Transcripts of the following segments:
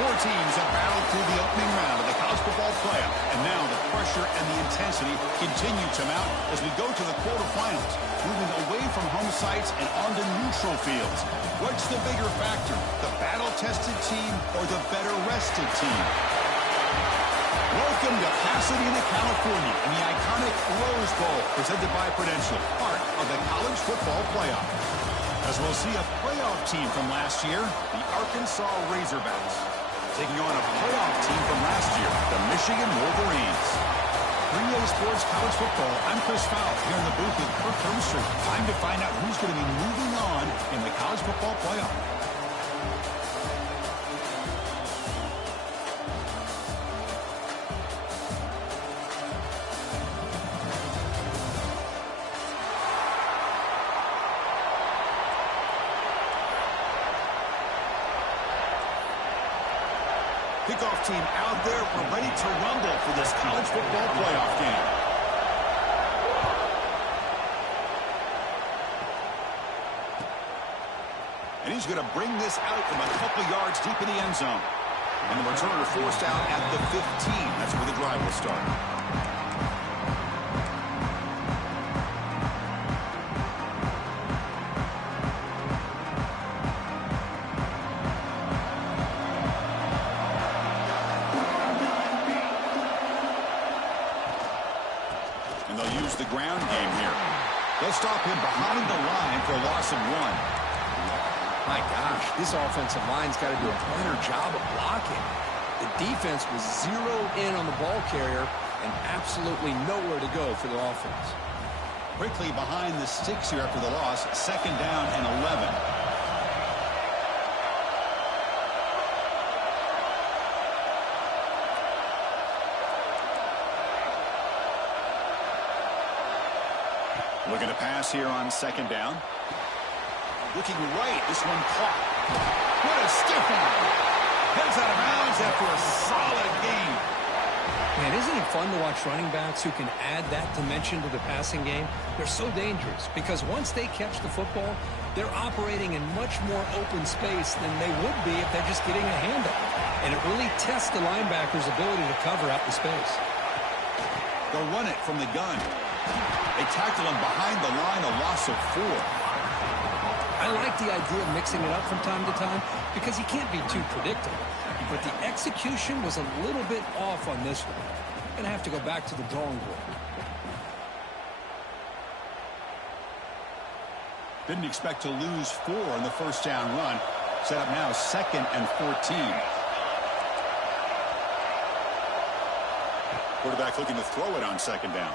Four teams have battled through the opening round of the college football playoff, and now the pressure and the intensity continue to mount as we go to the quarterfinals, moving away from home sites and onto neutral fields. What's the bigger factor, the battle-tested team or the better-rested team? Welcome to Pasadena, California, in the iconic Rose Bowl, presented by Prudential, part of the college football playoff. As we'll see a playoff team from last year, the Arkansas Razorbacks, taking on a playoff team from last year, the Michigan Wolverines. 3A Sports College Football, I'm Chris Fowle, here in the booth with Kirk Herbstreit. Time to find out who's going to be moving on in the college football playoff. Kickoff team out there. We're ready to rumble for this college football playoff game. And he's going to bring this out from a couple yards deep in the end zone. And the returner forced out at the 15. That's where the drive will start. The ground game here. They'll stop him behind the line for a loss of 1. My gosh, this offensive line's got to do a better job of blocking. The defense was zeroed in on the ball carrier and absolutely nowhere to go for the offense. Quickly behind the sticks here after the loss. 2nd down and 11. Looking to pass here on 2nd down. Looking right. This one caught. What a stiff arm. Heads out of bounds after a solid game. Man, isn't it fun to watch running backs who can add that dimension to the passing game? They're so dangerous because once they catch the football, they're operating in much more open space than they would be if they're just getting a handoff. And it really tests the linebacker's ability to cover out the space. They'll run it from the gun. They tackle him behind the line, a loss of 4. I like the idea of mixing it up from time to time because you can't be too predictable. But the execution was a little bit off on this one. Going to have to go back to the drawing board. Didn't expect to lose 4 in the first down run. Set up now 2nd and 14. Quarterback looking to throw it on 2nd down.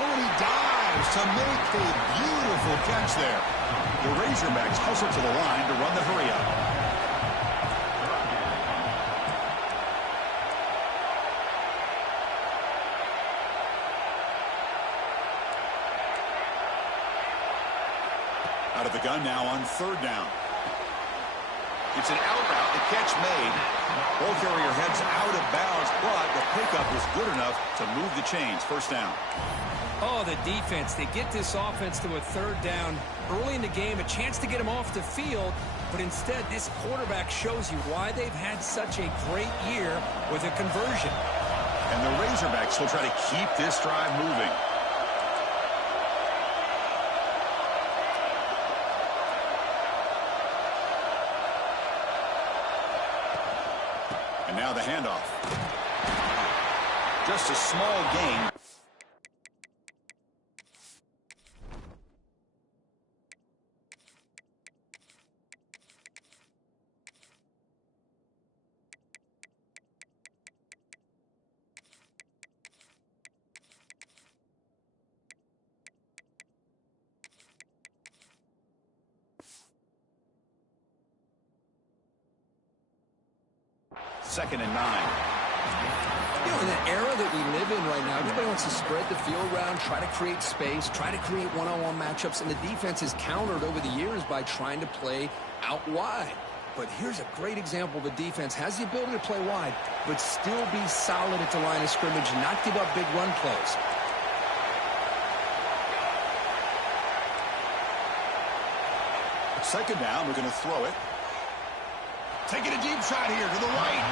Oh, and he dives to make a beautiful catch there. The Razorbacks hustle to the line to run the hurry-up. Out of the gun now on 3rd down. It's an out route, the catch made. Ball carrier heads out of bounds, but the pickup was good enough to move the chains. 1st down. Oh, the defense. They get this offense to a 3rd down early in the game, a chance to get them off the field, but instead this quarterback shows you why they've had such a great year with a conversion. And the Razorbacks will try to keep this drive moving. And now the handoff. Just a small gain. Second and 9. You know, in the era that we live in right now, everybody wants to spread the field around, try to create space, try to create one-on-one matchups, and the defense has countered over the years by trying to play out wide. But here's a great example. The defense has the ability to play wide, but still be solid at the line of scrimmage, not give up big run plays. Second down, we're going to throw it. Taking a deep shot here to the right.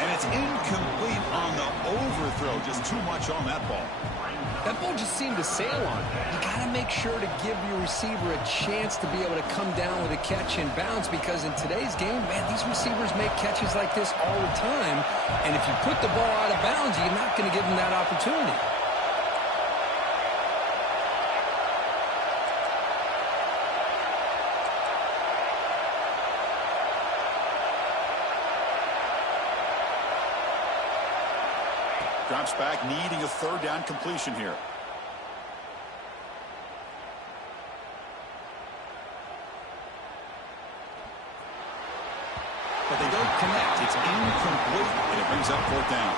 And it's incomplete on the overthrow. Just too much on that ball. That ball just seemed to sail on it. You got to make sure to give your receiver a chance to be able to come down with a catch and bounce, because in today's game, man, these receivers make catches like this all the time. And if you put the ball out of bounds, you're not going to give them that opportunity. Drops back, needing a third down completion here. But they don't connect. It's incomplete, and it brings up fourth down.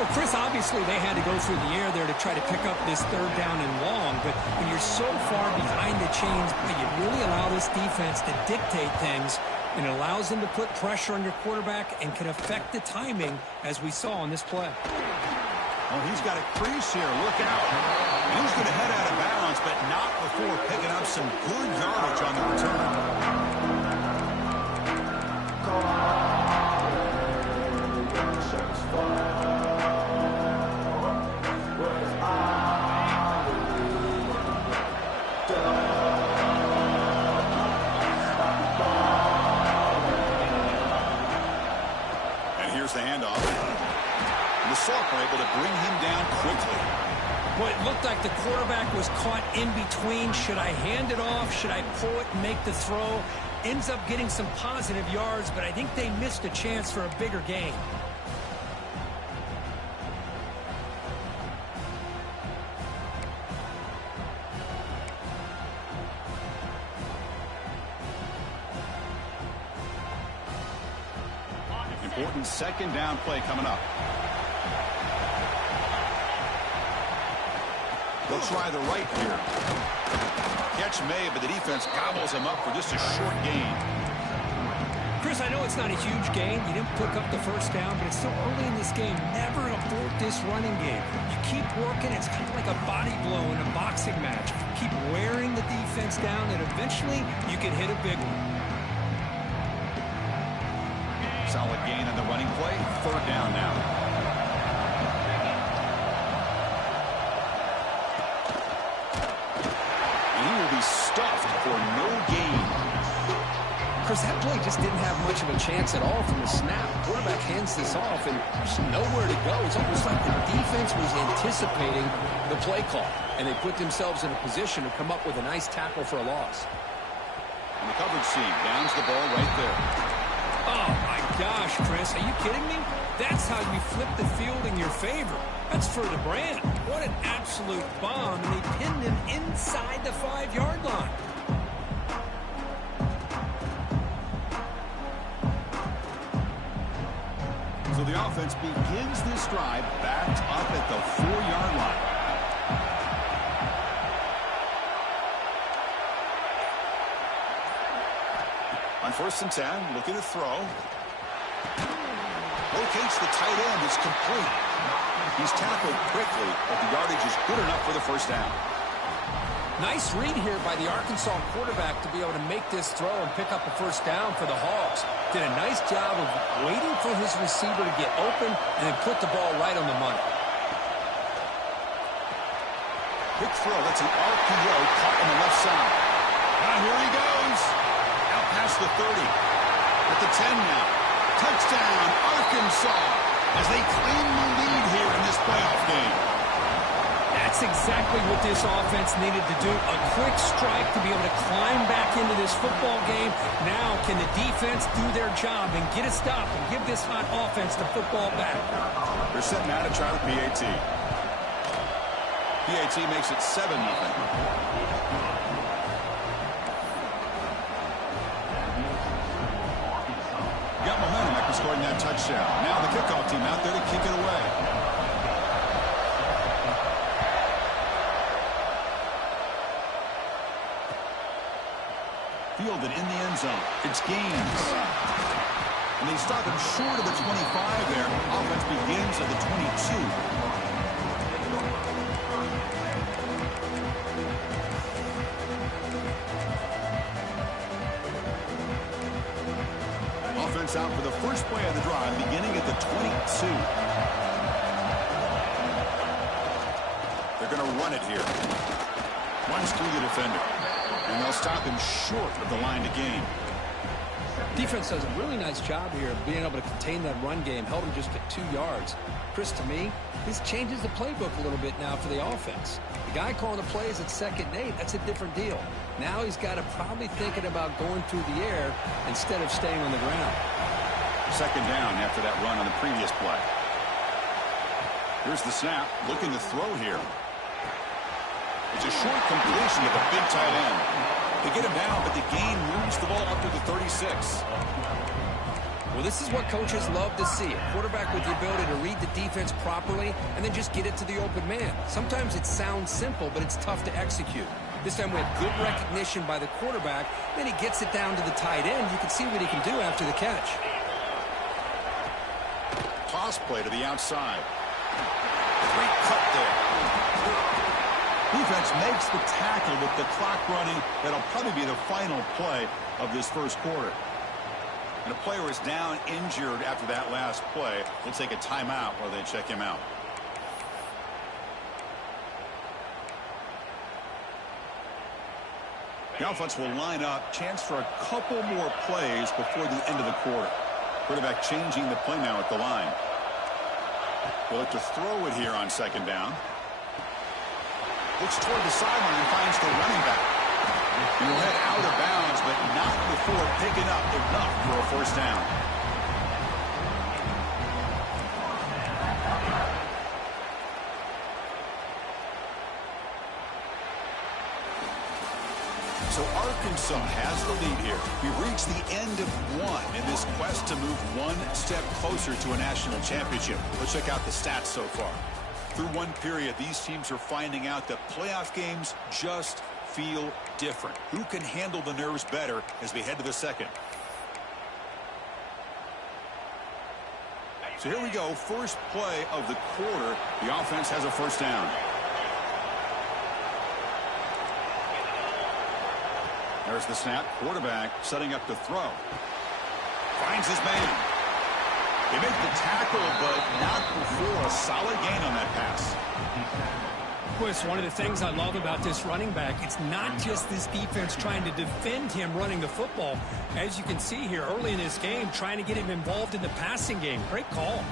Well, Chris, obviously they had to go through the air there to try to pick up this third down and long, but when you're so far behind the chains, you really allow this defense to dictate things, and it allows them to put pressure on your quarterback and can affect the timing, as we saw on this play. Oh, he's got a crease here. Look out. And he's going to head out of bounds, but not before picking up some good yardage on the return. And here's the handoff. The Salk were able to bring him down quickly. Well, it looked like the quarterback was caught in between. Should I hand it off? Should I pull it and make the throw? Ends up getting some positive yards, but I think they missed a chance for a bigger gain. Important second down play coming up. They'll try the right here. Catch made, but the defense gobbles him up for just a short gain. Chris, I know it's not a huge gain. You didn't pick up the first down, but it's still early in this game. Never abort this running game. You keep working. It's kind of like a body blow in a boxing match. Keep wearing the defense down, and eventually you can hit a big one. Solid gain on the running play. Third down now. Stuffed for no gain. Chris, that play just didn't have much of a chance at all from the snap. The quarterback hands this off, and there's nowhere to go. It's almost like the defense was anticipating the play call, and they put themselves in a position to come up with a nice tackle for a loss. And the coverage seam downs the ball right there. Oh, my gosh, Chris. Are you kidding me? That's how you flip the field in your favor. That's for the brand. What an absolute bomb. And they pinned him inside the 5-yard line. So the offense begins this drive backed up at the 4-yard line. On 1st and 10, looking to throw. Locates the tight end. It's complete. He's tackled quickly, but the yardage is good enough for the first down. Nice read here by the Arkansas quarterback to be able to make this throw and pick up a first down for the Hogs. Did a nice job of waiting for his receiver to get open and then put the ball right on the money. Quick throw. That's an RPO caught on the left side. Ah, here he goes. Out past the 30. At the 10 now. Touchdown, Arkansas, as they claim the lead here in this playoff game. That's exactly what this offense needed to do. A quick strike to be able to climb back into this football game. Now can the defense do their job and get a stop and give this hot offense the football back? They're setting out to try the PAT. PAT makes it 7-0. Got momentum after scoring that touchdown. Now the kickoff team out there to kick it away. Fielded in the end zone. It's Gaines. And they stop him short of the 25 there. Offense begins at the 22. offense out for the first play of the drive, beginning at the 22. They're going to run it here. Runs through the defender. And they'll stop him short of the line to gain. Defense does a really nice job here of being able to contain that run game. Held him just at 2 yards. Chris, to me, this changes the playbook a little bit now for the offense. The guy calling the plays at 2nd and 8, that's a different deal. Now he's got to probably thinking about going through the air instead of staying on the ground. 2nd down after that run on the previous play. Here's the snap, looking to throw here. It's a short completion to the big tight end. They get him down, but the gain moves the ball up to the 36. Well, this is what coaches love to see. A quarterback with the ability to read the defense properly and then just get it to the open man. Sometimes it sounds simple, but it's tough to execute. This time we have good recognition by the quarterback. Then he gets it down to the tight end. You can see what he can do after the catch. Toss play to the outside. Great cut there. Defense makes the tackle with the clock running. That'll probably be the final play of this first quarter. And a player is down injured after that last play. They'll take a timeout while they check him out. The offense will line up. Chance for a couple more plays before the end of the quarter. Quarterback changing the play now at the line. They'll look to throw it here on 2nd down. Looks toward the sideline and finds the running back. He'll head out of bounds, but not before picking up enough for a 1st down. So Arkansas has the lead here. We've reached the end of one in this quest to move one step closer to a national championship. Let's check out the stats so far. Through one period, these teams are finding out that playoff games just feel different. Who can handle the nerves better as we head to the 2nd? So here we go. First play of the quarter. The offense has a 1st down. There's the snap. Quarterback setting up to throw. Finds his man. They make the tackle, but not before a solid gain on that pass. Chris, one of the things I love about this running back, it's not just this defense trying to defend him running the football. As you can see here early in this game, trying to get him involved in the passing game. Great call.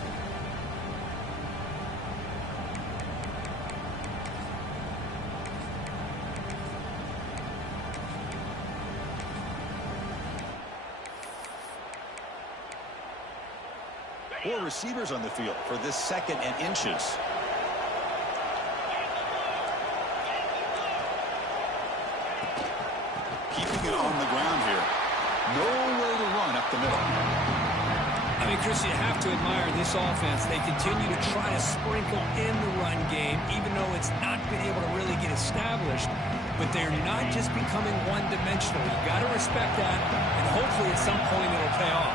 Four receivers on the field for this 2nd and inches. Keeping it on the ground here. Nowhere to run up the middle. I mean, Chris, you have to admire this offense. They continue to try to sprinkle in the run game, even though it's not been able to really get established. But they're not just becoming one-dimensional. You've got to respect that, and hopefully at some point it'll pay off.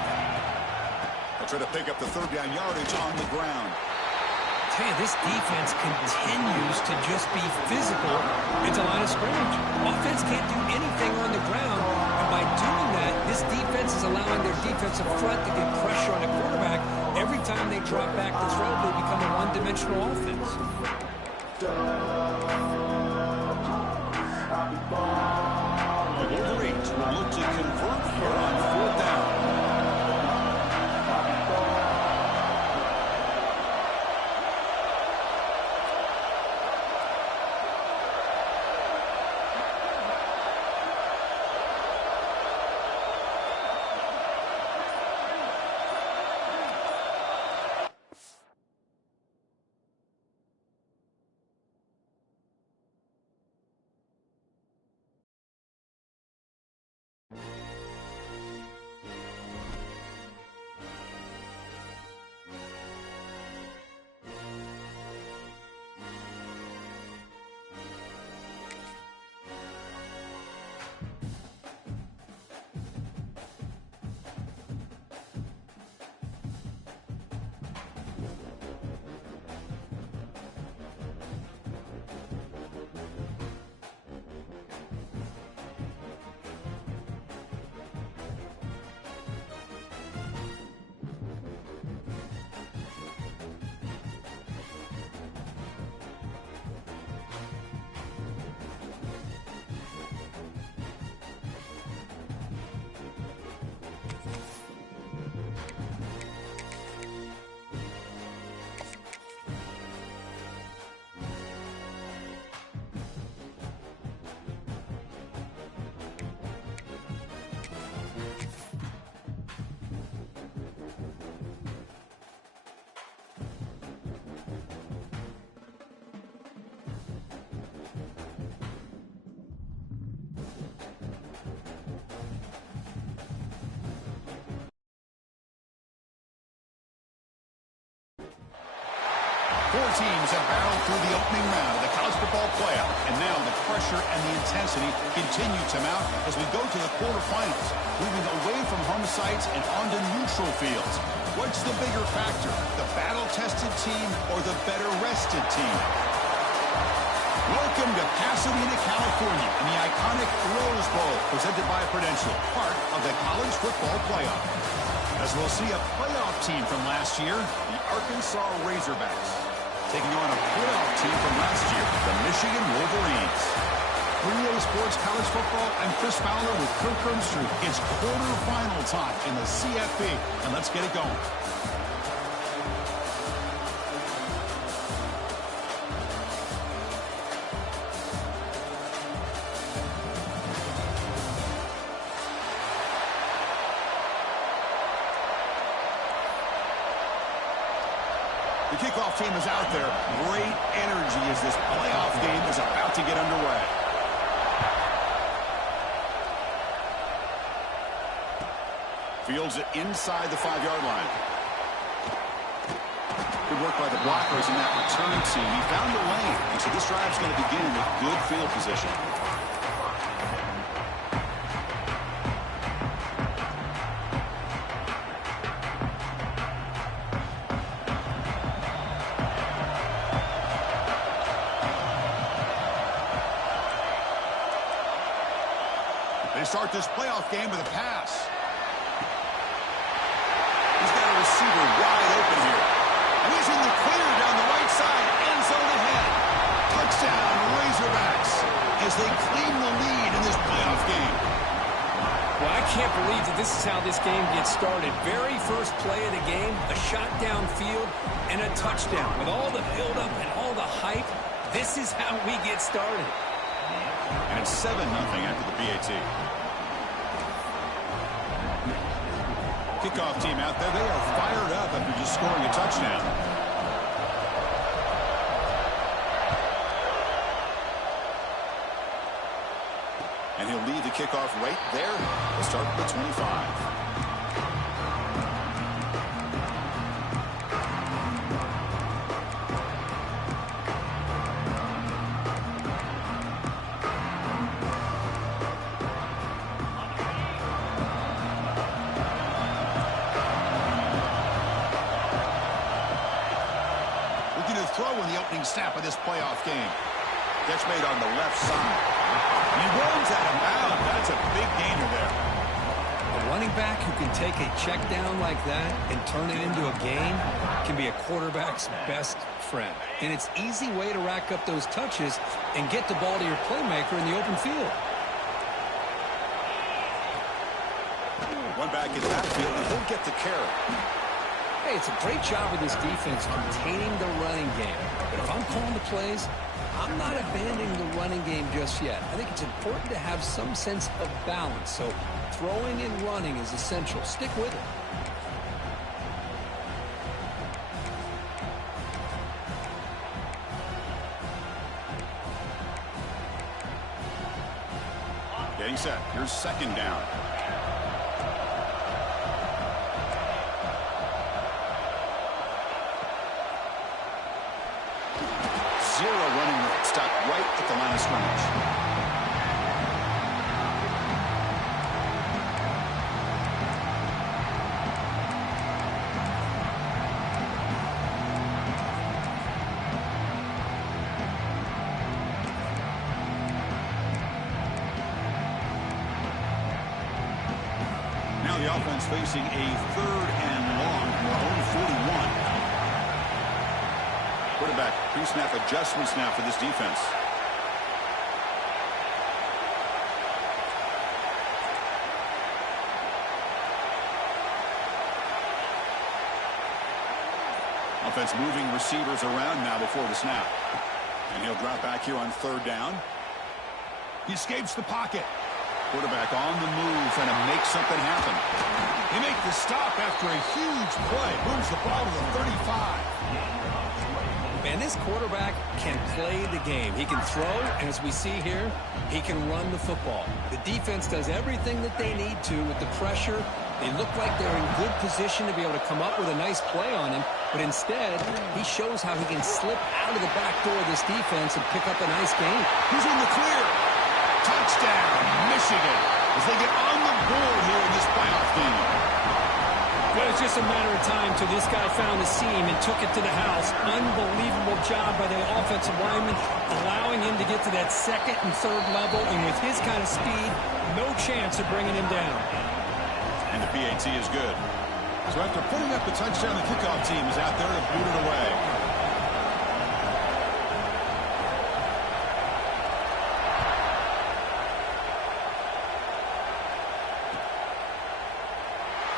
They'll try to pick up the 3rd down yardage on the ground. I tell you, this defense continues to just be physical at the line of scrimmage. Offense can't do anything on the ground, and by doing that, this defense is allowing their defensive front to get pressure on the quarterback. Every time they drop back to throw, they become a one-dimensional offense. The Wolverines will look to convert here on 4th down. Four teams have battled through the opening round of the college football playoff, and now the pressure and the intensity continue to mount as we go to the quarterfinals, moving away from home sites and onto neutral fields. What's the bigger factor, the battle-tested team or the better-rested team? Welcome to Pasadena, California, in the iconic Rose Bowl, presented by Prudential, part of the college football playoff. As we'll see a playoff team from last year, the Arkansas Razorbacks, taking on a playoff team from last year, the Michigan Wolverines. For EA Sports College Football, I'm Chris Fowler with Kirk Herbstreit. It's quarterfinal time in the CFP, and let's get it going. The kickoff team is out there. Great energy as this playoff game is about to get underway. Fields it inside the 5-yard line. Good work by the blockers in that return team. He found the lane, and so this drive's going to begin with good field position. They start this playoff game with a pass. He's got a receiver wide open here. And he's in the clear down the right side. End zone ahead. Touchdown, Razorbacks, as they claim the lead in this playoff game. Well, I can't believe that this is how this game gets started. Very first play of the game, a shot downfield, and a touchdown. With all the buildup and all the hype, this is how we get started. And it's 7-0 after the PAT. Kickoff team out there. They are fired up after just scoring a touchdown. And he'll lead the kickoff right there. We'll start at the 25. Throw in the opening snap of this playoff game. Catch made on the left side. He runs out of bounds. That's a big gainer there. A running back who can take a check down like that and turn it into a gain can be a quarterback's best friend. And it's an easy way to rack up those touches and get the ball to your playmaker in the open field. One back in that field, and he'll get the carry. Hey, it's a great job of this defense containing the running game. But if I'm calling the plays, I'm not abandoning the running game just yet. I think it's important to have some sense of balance. So throwing and running is essential. Stick with it. Getting set. Here's second down. Zero running room. Stopped right at the line of scrimmage. Now the offense facing a 3rd and long from their own 41. Quarterback pre-snap adjustments now for this defense. Offense moving receivers around now before the snap. And he'll drop back here on 3rd down. He escapes the pocket. Quarterback on the move, trying to make something happen. He makes the stop after a huge play. Moves the ball to the 35. Man, this quarterback can play the game. He can throw, and as we see here, he can run the football. The defense does everything that they need to with the pressure They look like they're in good position to be able to come up with a nice play on him, but instead, he shows how he can slip out of the back door of this defense and pick up a nice gain. He's in the clear. Touchdown, Michigan, as they get on the board here in this playoff game. Well, it's just a matter of time till this guy found the seam and took it to the house. Unbelievable job by the offensive lineman, allowing him to get to that second and third level, and with his kind of speed, no chance of bringing him down. And the PAT is good. So after putting up the touchdown, the kickoff team is out there to boot it away.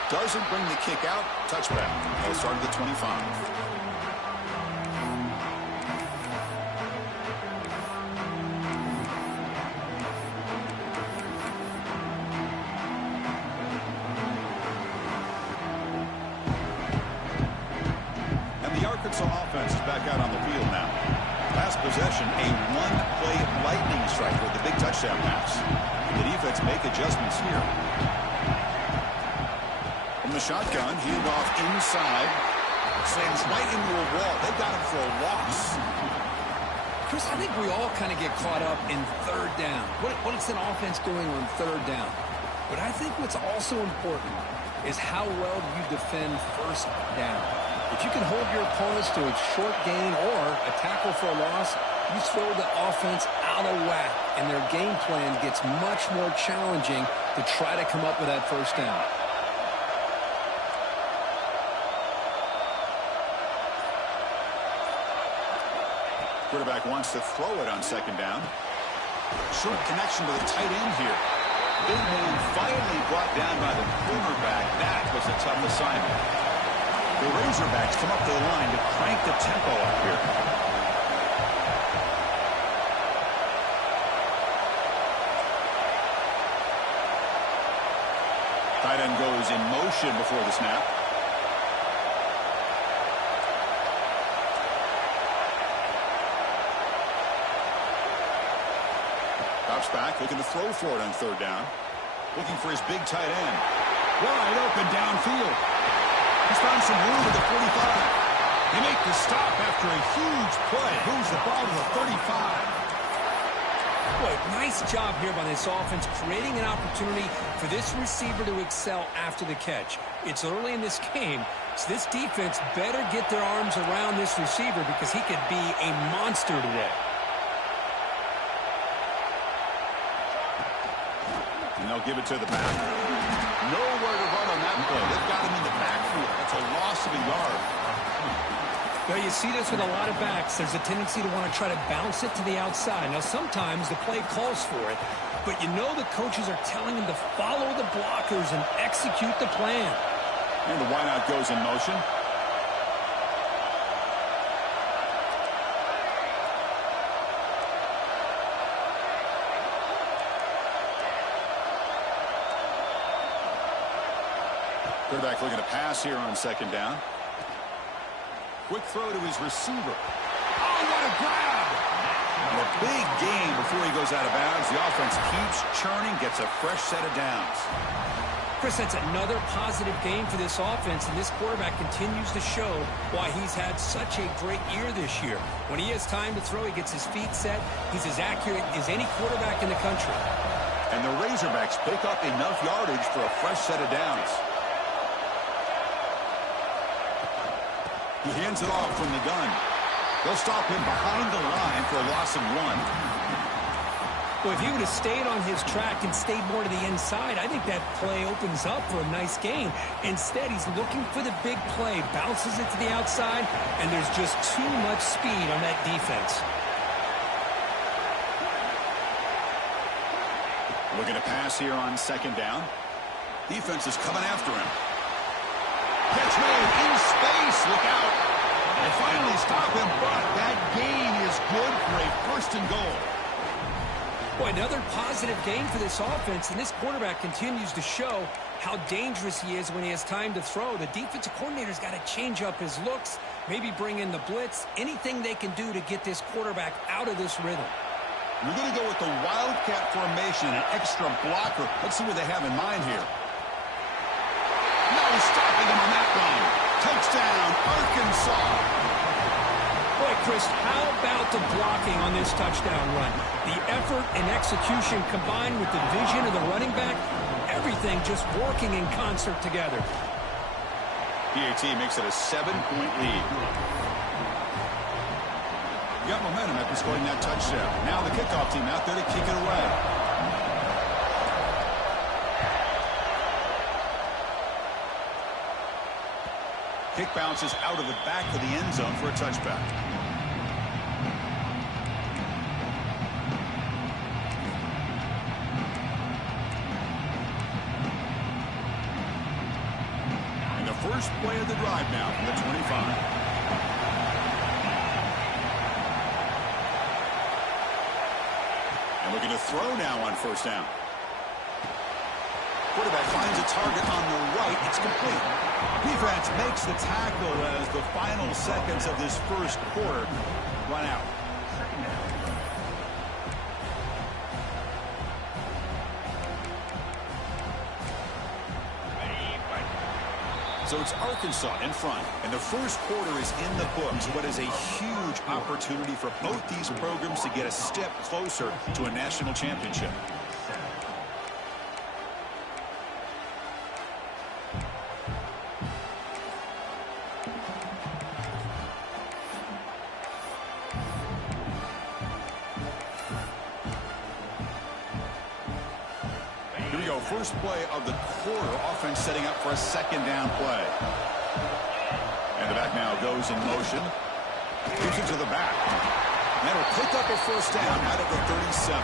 Doesn't bring the kick out. Touchback. They'll start at the 25. Offense is back out on the field now. Last possession, a one-play lightning strike with the big touchdown pass. The defense make adjustments here. From the shotgun, healed off inside. Slams right into a wall. They got him for a loss. Chris, I think we all kind of get caught up in third down. What is an offense doing on third down? But I think what's also important is how well you defend first down. If you can hold your opponents to a short gain or a tackle for a loss, you throw the offense out of whack, and their game plan gets much more challenging to try to come up with that first down. Quarterback wants to throw it on second down. Short connection to the tight end here. Big man finally brought down by the cornerback. That was a tough assignment. The Razorbacks come up to the line to crank the tempo up here. Tight end goes in motion before the snap. Drops back, looking to throw for it on third down. Looking for his big tight end. Wide open downfield. He's found some room at the 45. They make the stop after a huge play. Moves the ball to the 35. Boy, nice job here by this offense, creating an opportunity for this receiver to excel after the catch. It's early in this game, so this defense better get their arms around this receiver because he could be a monster today. And they'll give it to the back. Nowhere to run on that play. They've got him in the backfield. That's a loss of a yard. Well, you see this with a lot of backs. There's a tendency to want to try to bounce it to the outside. Now, sometimes the play calls for it, but you know the coaches are telling them to follow the blockers and execute the plan. And the wideout goes in motion. Quarterback looking to pass here on second down. Quick throw to his receiver. Oh, what a grab! And a big gain before he goes out of bounds. The offense keeps churning, gets a fresh set of downs. Chris, that's another positive game for this offense, and this quarterback continues to show why he's had such a great year this year. When he has time to throw, he gets his feet set. He's as accurate as any quarterback in the country. And the Razorbacks pick up enough yardage for a fresh set of downs. He hands it off from the gun. They'll stop him behind the line for a loss of 1. Well, if he would have stayed on his track and stayed more to the inside, I think that play opens up for a nice gain. Instead, he's looking for the big play, bounces it to the outside, and there's just too much speed on that defense. Looking to pass here on second down. Defense is coming after him. Catch made in space. Look out. They finally stop him, but that gain is good for a first and goal. Boy, another positive gain for this offense, and this quarterback continues to show how dangerous he is when he has time to throw. The defensive coordinator's got to change up his looks, maybe bring in the blitz, anything they can do to get this quarterback out of this rhythm. We're going to go with the Wildcat formation, an extra blocker. Let's see what they have in mind here. No stopping him on that run. Touchdown, Arkansas. Boy, Chris, how about the blocking on this touchdown run? The effort and execution combined with the vision of the running back, everything just working in concert together. PAT makes it a 7-point lead. You got momentum after scoring that touchdown. Now the kickoff team out there to kick it away. Kick bounces out of the back of the end zone for a touchback. And the first play of the drive now from the 25. And looking to throw now on first down. Quarterback finds a target on the right. It's complete. Defense makes the tackle as the final seconds of this first quarter run out. So it's Arkansas in front, and the first quarter is in the books. What is a huge opportunity for both these programs to get a step closer to a national championship. Here we go, first play of the quarter. Offense setting up for a second down play. And the back now goes in motion. Gives it to the back. And that'll pick up a first down out of the 37.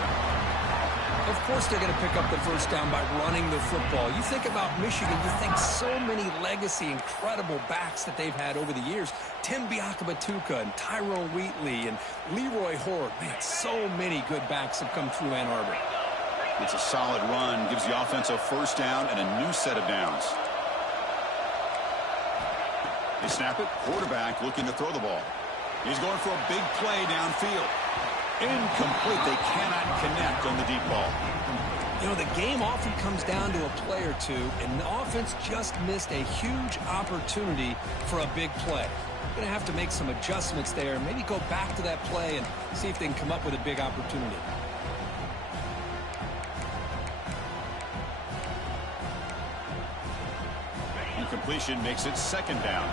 Of course they're going to pick up the first down by running the football. You think about Michigan, you think so many legacy, incredible backs that they've had over the years. Tim Biakabatuka and Tyrone Wheatley and Leroy Horde. Man, so many good backs have come through Ann Arbor. It's a solid run, gives the offense a first down and a new set of downs. They snap it, quarterback looking to throw the ball. He's going for a big play downfield. Incomplete, they cannot connect on the deep ball. You know, the game often comes down to a play or two, and the offense just missed a huge opportunity for a big play. Going to have to make some adjustments there, maybe go back to that play and see if they can come up with a big opportunity. Incompletion makes it second down.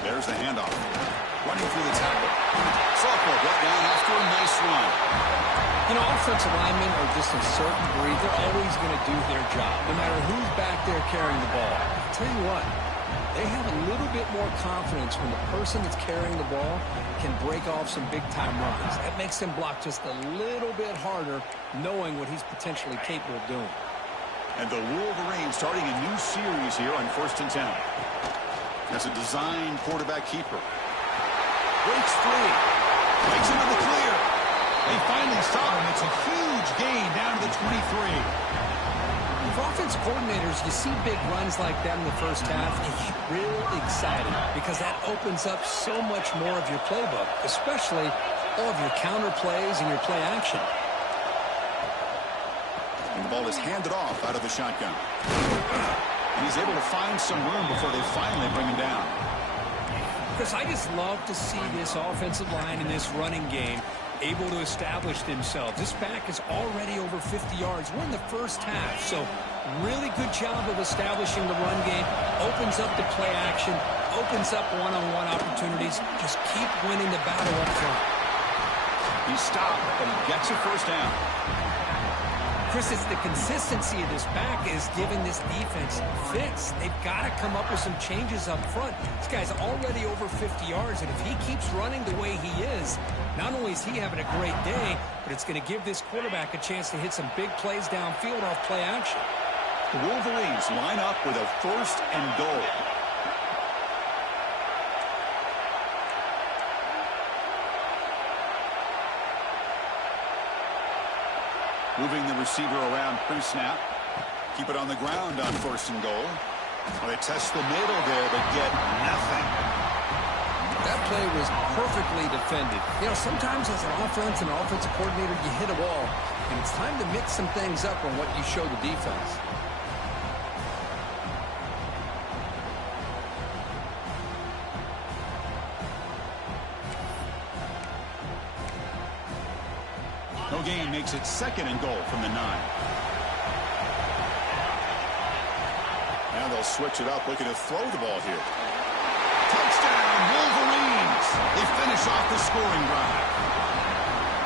There's the handoff. Running through the tackle. Sophomore brought down after a nice run. You know, offensive linemen are just a certain breed. They're always going to do their job, no matter who's back there carrying the ball. I'll tell you what, they have a little bit more confidence when the person that's carrying the ball can break off some big-time runs. That makes them block just a little bit harder, knowing what he's potentially capable of doing. And the Wolverines starting a new series here on 1st and 10. That's a design quarterback keeper. Breaks free. Breaks into the clear. They finally stop him. It's a huge gain down to the 23. For offensive coordinators, you see big runs like that in the first half, and you get real excited because that opens up so much more of your playbook, especially all of your counter plays and your play action. And the ball is handed off out of the shotgun. And he's able to find some room before they finally bring him down. Chris, I just love to see this offensive line in this running game able to establish themselves. This back is already over 50 yards. We're in the first half, so really good job of establishing the run game. Opens up the play action, opens up one-on-one opportunities. Just keep winning the battle up front. He stopped, but he gets a first down. Chris, it's the consistency of this back is giving this defense fits. They've got to come up with some changes up front. This guy's already over 50 yards, and if he keeps running the way he is, not only is he having a great day, but it's going to give this quarterback a chance to hit some big plays downfield off play action. The Wolverines line up with a 1st and goal. Moving the receiver around pre-snap. Keep it on the ground on 1st and goal. Well, they test the middle there, but get nothing. That play was perfectly defended. You know, sometimes as an offensive coordinator, you hit a wall. And it's time to mix some things up on what you show the defense. No gain makes it 2nd and goal from the 9. Now they'll switch it up, looking to throw the ball here. Touchdown, Wolverines! They finish off the scoring drive.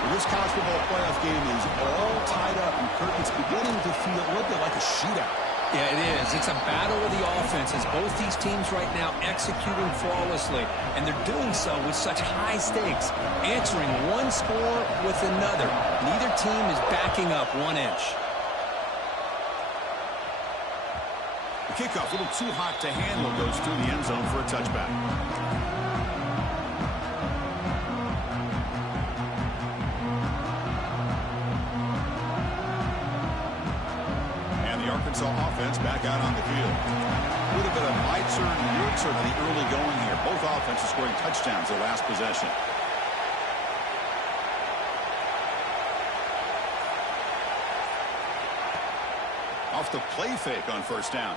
Well, this college football playoff game is all tied up, and Kirk, it's beginning to feel a little bit like a shootout. Yeah, it is. It's a battle of the offenses. Both these teams right now executing flawlessly, and they're doing so with such high stakes, answering one score with another. Neither team is backing up 1 inch. The kickoff, a little too hot to handle, goes through the end zone for a touchback. Arkansas offense back out on the field. A little bit of my turn, your turn in the early going here. Both offenses scoring touchdowns their last possession. Off the play fake on 1st down.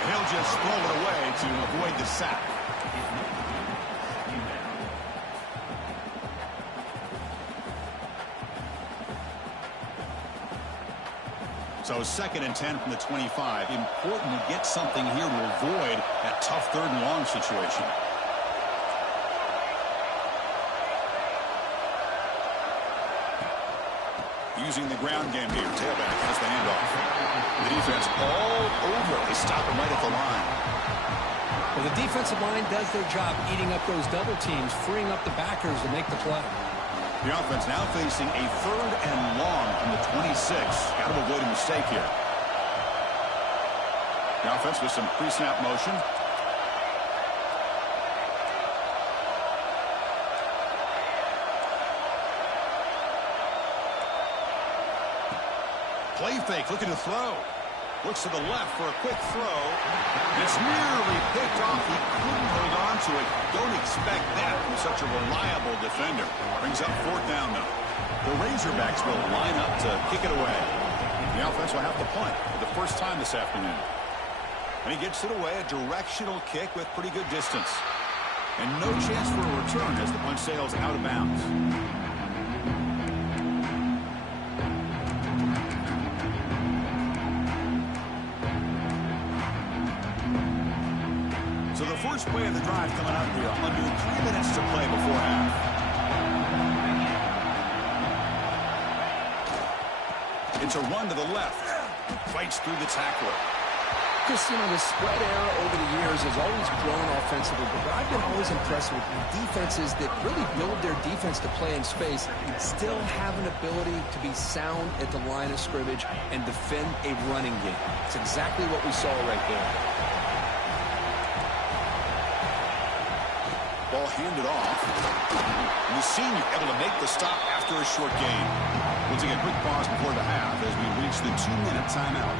And he'll just throw it away to avoid the sack. So 2nd and 10 from the 25. Important to get something here to avoid that tough 3rd and long situation. Using the ground game here. Tailback has the handoff. The defense all over. They stop him right at the line. Well, the defensive line does their job eating up those double teams, freeing up the backers to make the play. The offense now facing a 3rd and long from the 26. Got to avoid a mistake here. The offense with some pre-snap motion. Play fake, looking to throw. Looks to the left for a quick throw. It's nearly picked off. He couldn't hold on to it. Don't expect that from such a reliable defender. Brings up 4th down, though. The Razorbacks will line up to kick it away. The offense will have to punt for the first time this afternoon. And he gets it away, a directional kick with pretty good distance. And no chance for a return as the punt sails out of bounds. So the first play of the drive coming up here, under 3 minutes to play before half. It's a run to the left. Fights through the tackler. Just, the spread era over the years has always grown offensively, but I've been always impressed with defenses that really build their defense to play in space and still have an ability to be sound at the line of scrimmage and defend a running game. It's exactly what we saw right there. Ball handed off. And the senior able to make the stop after a short gain. We'll take a quick pause before the half as we reach the 2-minute timeout.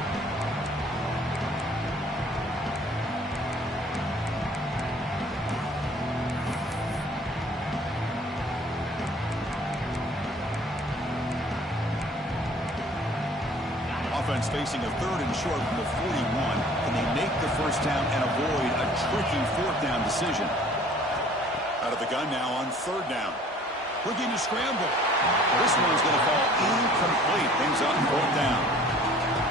Offense facing a 3rd and short from the 41. Can they make the first down and avoid a tricky 4th down decision? Out of the gun now on 3rd down. Looking to scramble. This one's going to fall incomplete. Things up 4th down.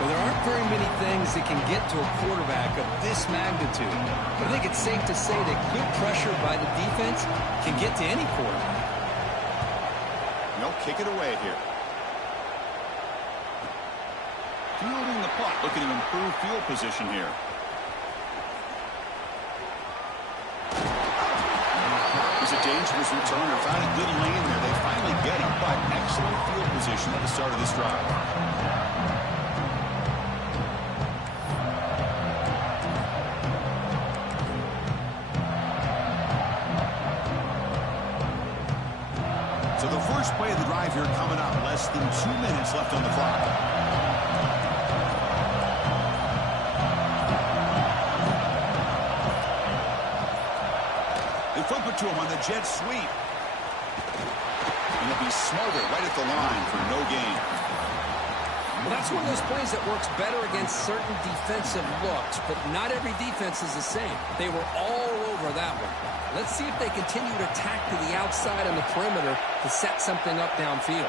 Well, there aren't very many things that can get to a quarterback of this magnitude. But I think it's safe to say that good pressure by the defense can get to any quarterback. They'll kick it away here. Fielding the punt, looking to improve field position here. It's a dangerous returner. Found a good lane there. They finally get him, but excellent field position at the start of this drive. So the first play of the drive here coming up. Less than 2 minutes left on the clock. dump it to him on the jet sweep. And he'll be smothered right at the line for no gain. Well, that's one of those plays that works better against certain defensive looks, but not every defense is the same. They were all over that one. Let's see if they continue to tack to the outside on the perimeter to set something up downfield.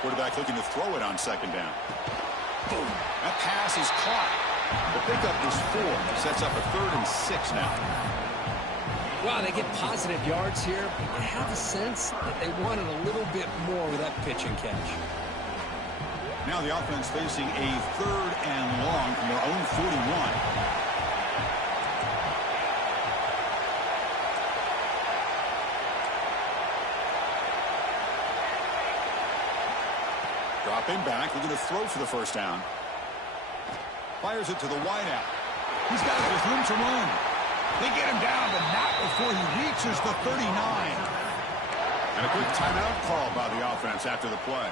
Quarterback looking to throw it on second down. Boom. That pass is caught. The pickup is 4. Sets up a 3rd and 6 now. Wow, they get positive yards here, but you have a sense that they wanted a little bit more with that pitch and catch. Now the offense facing a 3rd and long from their own 41. Dropping back, looking to throw for the first down. Fires it to the wideout. He's got it with room to run. They get him down, but not before he reaches the 39. And a quick timeout call by the offense after the play.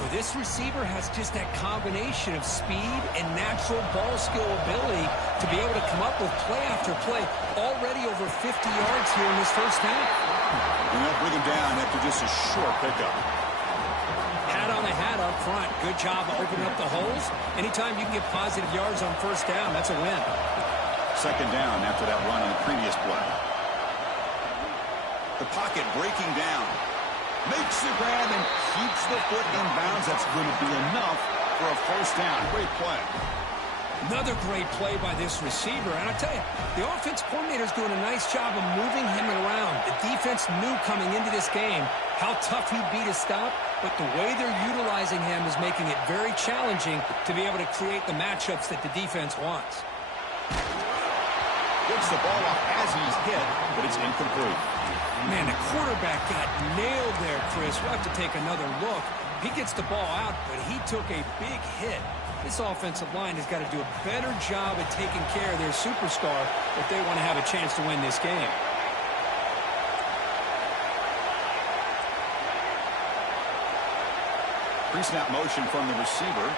Well, this receiver has just that combination of speed and natural ball skill ability to be able to come up with play after play. Already over 50 yards here in this first half. And they'll bring him down after just a short pickup. Hat on the hat up front. Good job of opening up the holes. Anytime you can get positive yards on first down, that's a win. Second down after that run on the previous play. The pocket breaking down. Makes the grab and keeps the foot in bounds. That's going to be enough for a first down. Great play. Another great play by this receiver. And I tell you, the offense coordinator is doing a nice job of moving him around. The defense knew coming into this game how tough he'd be to stop, but the way they're utilizing him is making it very challenging to be able to create the matchups that the defense wants. Gets the ball off as he's hit, but it's incomplete. Man, the quarterback got nailed there, Chris. We'll have to take another look. He gets the ball out, but he took a big hit. This offensive line has got to do a better job at taking care of their superstar if they want to have a chance to win this game. Pre-snap motion from the receiver.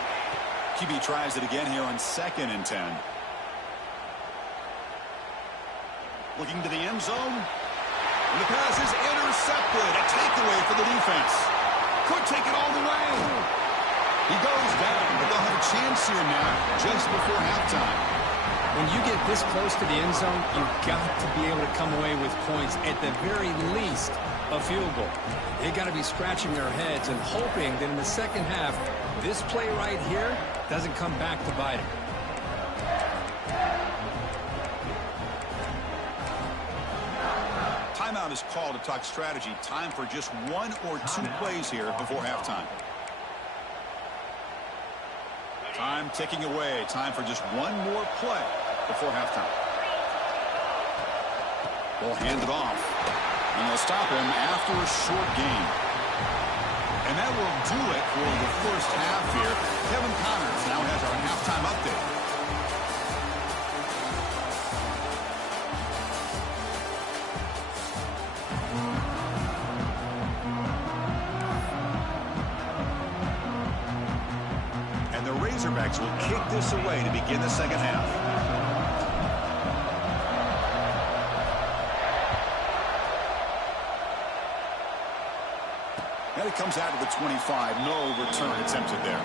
QB tries it again here on 2nd and 10. Looking to the end zone. And the pass is intercepted. A takeaway for the defense. Could take it all the way. He goes down, but they'll have a chance here now just before halftime. When you get this close to the end zone, you've got to be able to come away with points, at the very least, a field goal. They got to be scratching their heads and hoping that in the second half, this play right here doesn't come back to bite them. Timeout is called to talk strategy. Time for just 1 or 2 plays here before halftime. Time ticking away. Time for just 1 more play before halftime. They'll hand it off. And they'll stop him after a short gain. And that will do it for the first half here. Kevin Connors now has our halftime update. Razorbacks will kick this away to begin the second half. And it comes out of the 25. No return attempted there.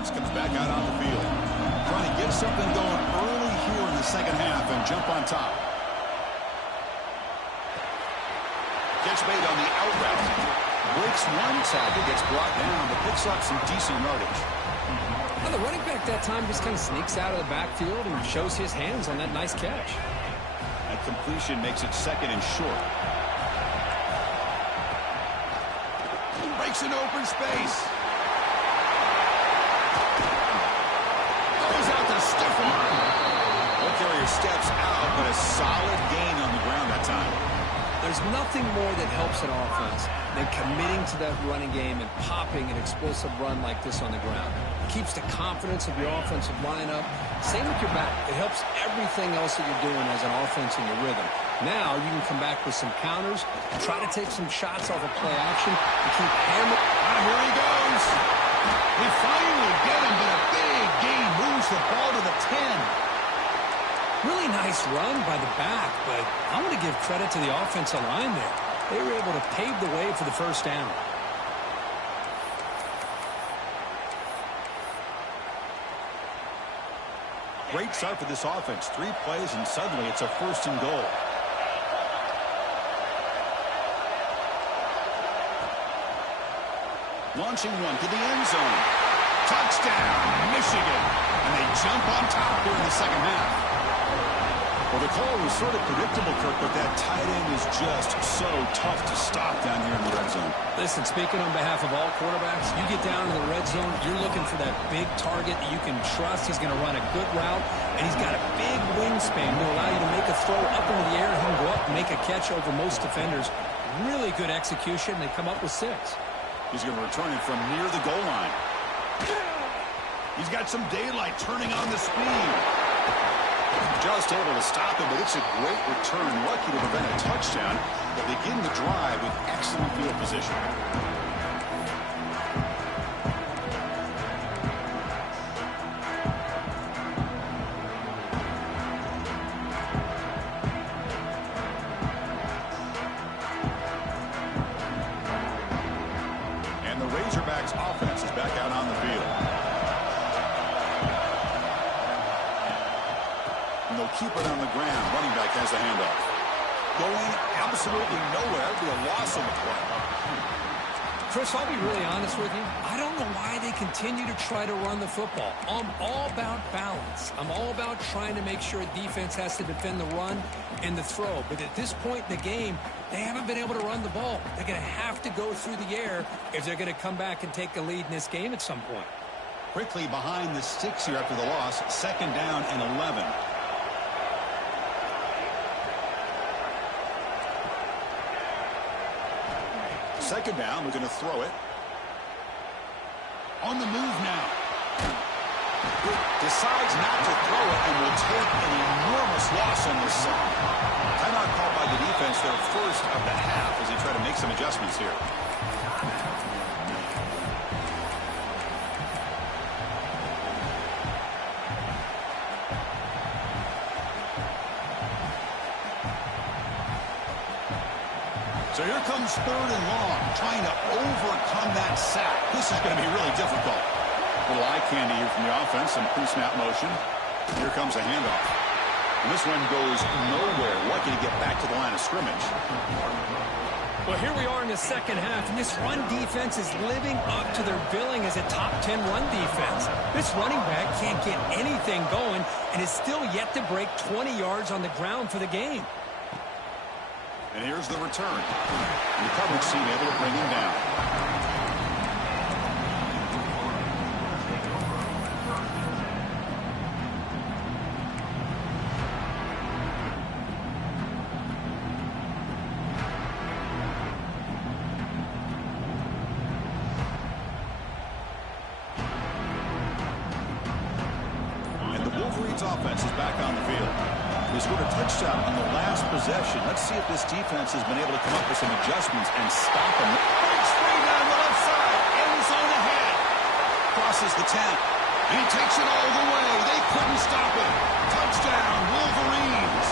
Comes back out on the field. Trying to get something going early here in the second half and jump on top. Catch made on the out route. Breaks one tackle, gets brought down, but picks up some decent yardage. Well, the running back that time just kind of sneaks out of the backfield and shows his hands on that nice catch. That completion makes it 2nd and short. Breaks an open space. Stiff arm. Ball carrier steps out, but a solid gain on the ground that time. There's nothing more that helps an offense than committing to that running game and popping an explosive run like this on the ground. keeps the confidence of your offensive line up. Same with your back. It helps everything else that you're doing as an offense in your rhythm. Now you can come back with some counters, try to take some shots off of play action, and keep hammering. Here he goes. We finally get him, but a big gain moves the ball to the 10. Really nice run by the back, but I want to give credit to the offensive line there. They were able to pave the way for the first down. Great start for this offense. 3 plays, and suddenly it's a 1st and goal. Launching one to the end zone. Touchdown, Michigan. And they jump on top here in the second half. Well, the call was sort of predictable, Kirk, but that tight end is just so tough to stop down here in the red zone. Listen, speaking on behalf of all quarterbacks, you get down to the red zone, you're looking for that big target that you can trust. He's going to run a good route, and he's got a big wingspan to allow you to make a throw up into the air and him go up and make a catch over most defenders. Really good execution. They come up with 6. He's going to return it from near the goal line. He's got some daylight turning on the speed. Just able to stop him, but it's a great return. Lucky to prevent a touchdown, but begin the drive with excellent field position. And the Razorbacks offense is back out on the field. And they'll keep it on the ground. Running back has the handoff. Going absolutely nowhere. It'll be a loss on the play. Chris, I'll be really honest with you. I don't know why they continue to try to run the football. I'm all about balance. I'm all about trying to make sure a defense has to defend the run and the throw. But at this point in the game, they haven't been able to run the ball. They're going to have to go through the air if they're going to come back and take the lead in this game at some point. Quickly behind the sticks here after the loss. 2nd down and 11. Second down, we're going to throw it. On the move now. Decides not to throw it and will take an enormous loss on this side. Timeout called by the defense, their first of the half, as they try to make some adjustments here. So here comes 3rd and long, trying to overcome that sack. This is going to be really difficult. A little eye candy here from the offense, some pre-snap motion. Here comes a handoff. And this one goes nowhere. Lucky to get back to the line of scrimmage. Well, here we are in the second half, and this run defense is living up to their billing as a top 10 run defense. This running back can't get anything going and is still yet to break 20 yards on the ground for the game. And here's the return. And the coverage team able to bring him down. And the Wolverines offense is back on the field. They scored a touchdown on the last possession. Let's see if this defense has been able to come up with some adjustments and stop them. Big screen down the left side. End zone ahead. Crosses the 10. And he takes it all the way. They couldn't stop it. Touchdown, Wolverines.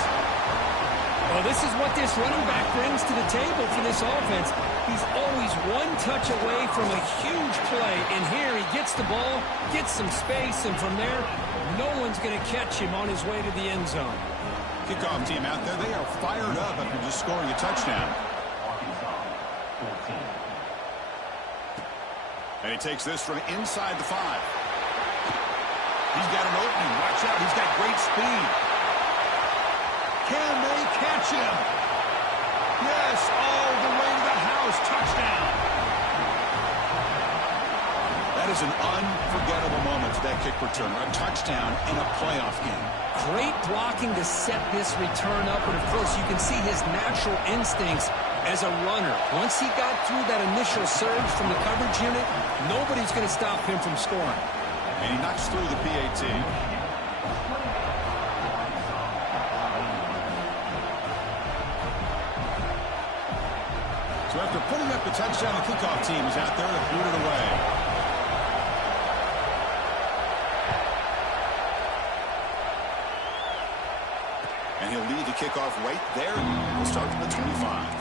Well, this is what this running back brings to the table for this offense. He's always one touch away from a huge play. And here he gets the ball, gets some space, and from there, no one's going to catch him on his way to the end zone. Kickoff team out there. They are fired up after just scoring a touchdown. And he takes this from inside the 5. He's got an opening. Watch out. He's got great speed. Can they catch him? Yes, all the way to the house. Touchdown. That is an unforgettable moment to that kick return. A touchdown in a playoff game. Great blocking to set this return up, but of course you can see his natural instincts as a runner. Once he got through that initial surge from the coverage unit, nobody's going to stop him from scoring. And he knocks through the PAT. So after putting up the touchdown, the kickoff team is out there to boot it away. And he'll lead the kickoff right there. We'll start from the 25.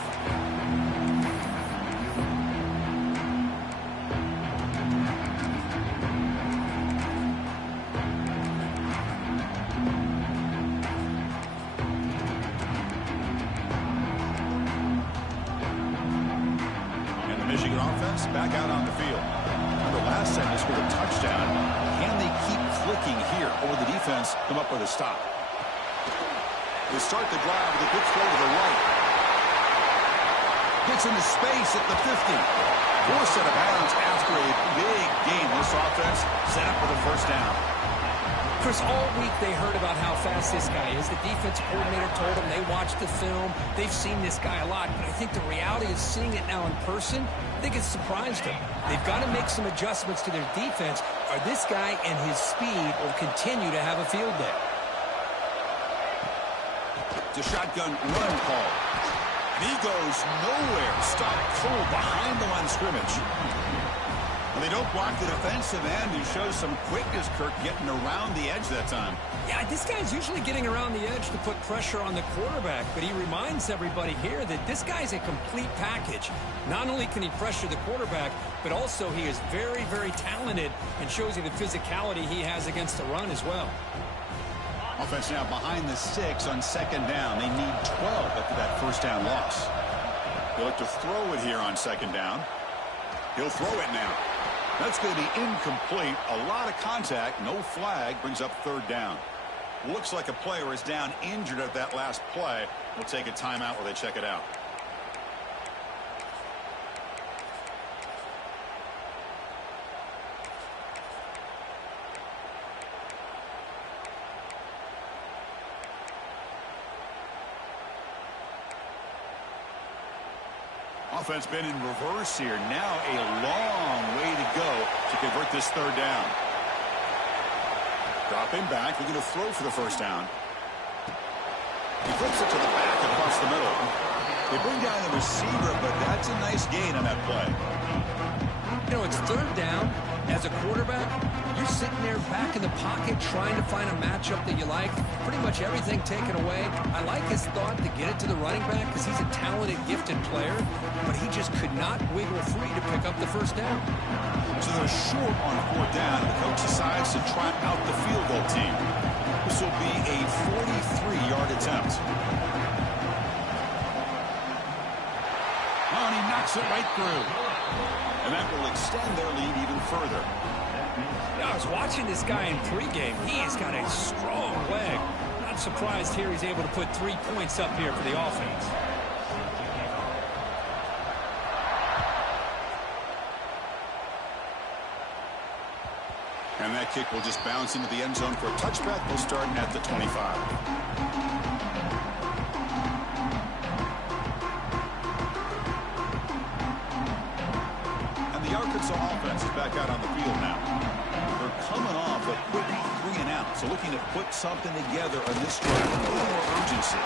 Michigan offense back out on the field. Remember last time they scored a touchdown. Can they keep clicking here, or will the defense come up with a stop? They start the drive with a good throw to the right. Gets into space at the 50. Forced out of bounds after a big gain. This offense set up for the first down. Chris, all week they heard about how fast this guy is. The defense coordinator told them they watched the film. They've seen this guy a lot. But I think the reality is seeing it now in person, I think it's surprised them. They've got to make some adjustments to their defense, or this guy and his speed will continue to have a field day. The shotgun run call. And he goes nowhere. Stopped cold behind the line of scrimmage. And they don't block the defensive end, who shows some quickness, Kirk, getting around the edge that time. Yeah, this guy's usually getting around the edge to put pressure on the quarterback, but he reminds everybody here that this guy's a complete package. Not only can he pressure the quarterback, but also he is very, very talented and shows you the physicality he has against the run as well. Offense now behind the 6 on second down. They need 12 after that first down loss. They look to throw it here on second down. He'll throw it now. That's going to be incomplete. A lot of contact. No flag. Brings up third down. Looks like a player is down injured at that last play. We'll take a timeout while they check it out. Offense been in reverse here. Now a long way to go to convert this third down. Dropping back. They're going to throw for the first down. He flips it to the back across the middle. They bring down the receiver, but that's a nice gain on that play. You know, it's third down. As a quarterback, you're sitting there back in the pocket trying to find a matchup that you like. Pretty much everything taken away. I like his thought to get it to the running back because he's a talented, gifted player, but he just could not wiggle free to pick up the first down. So they're short on fourth down. The coach decides to try out the field goal team. This will be a 43-yard attempt. Oh, and he knocks it right through. And that will extend their lead even further. I was watching this guy in pregame. He has got a strong leg. Not surprised here he's able to put 3 points up here for the offense. And that kick will just bounce into the end zone for a touchback. We'll start at the 25. The Arkansas offense is back out on the field now. They're coming off a quick 3 and out, so looking to put something together on this drive with a little more urgency.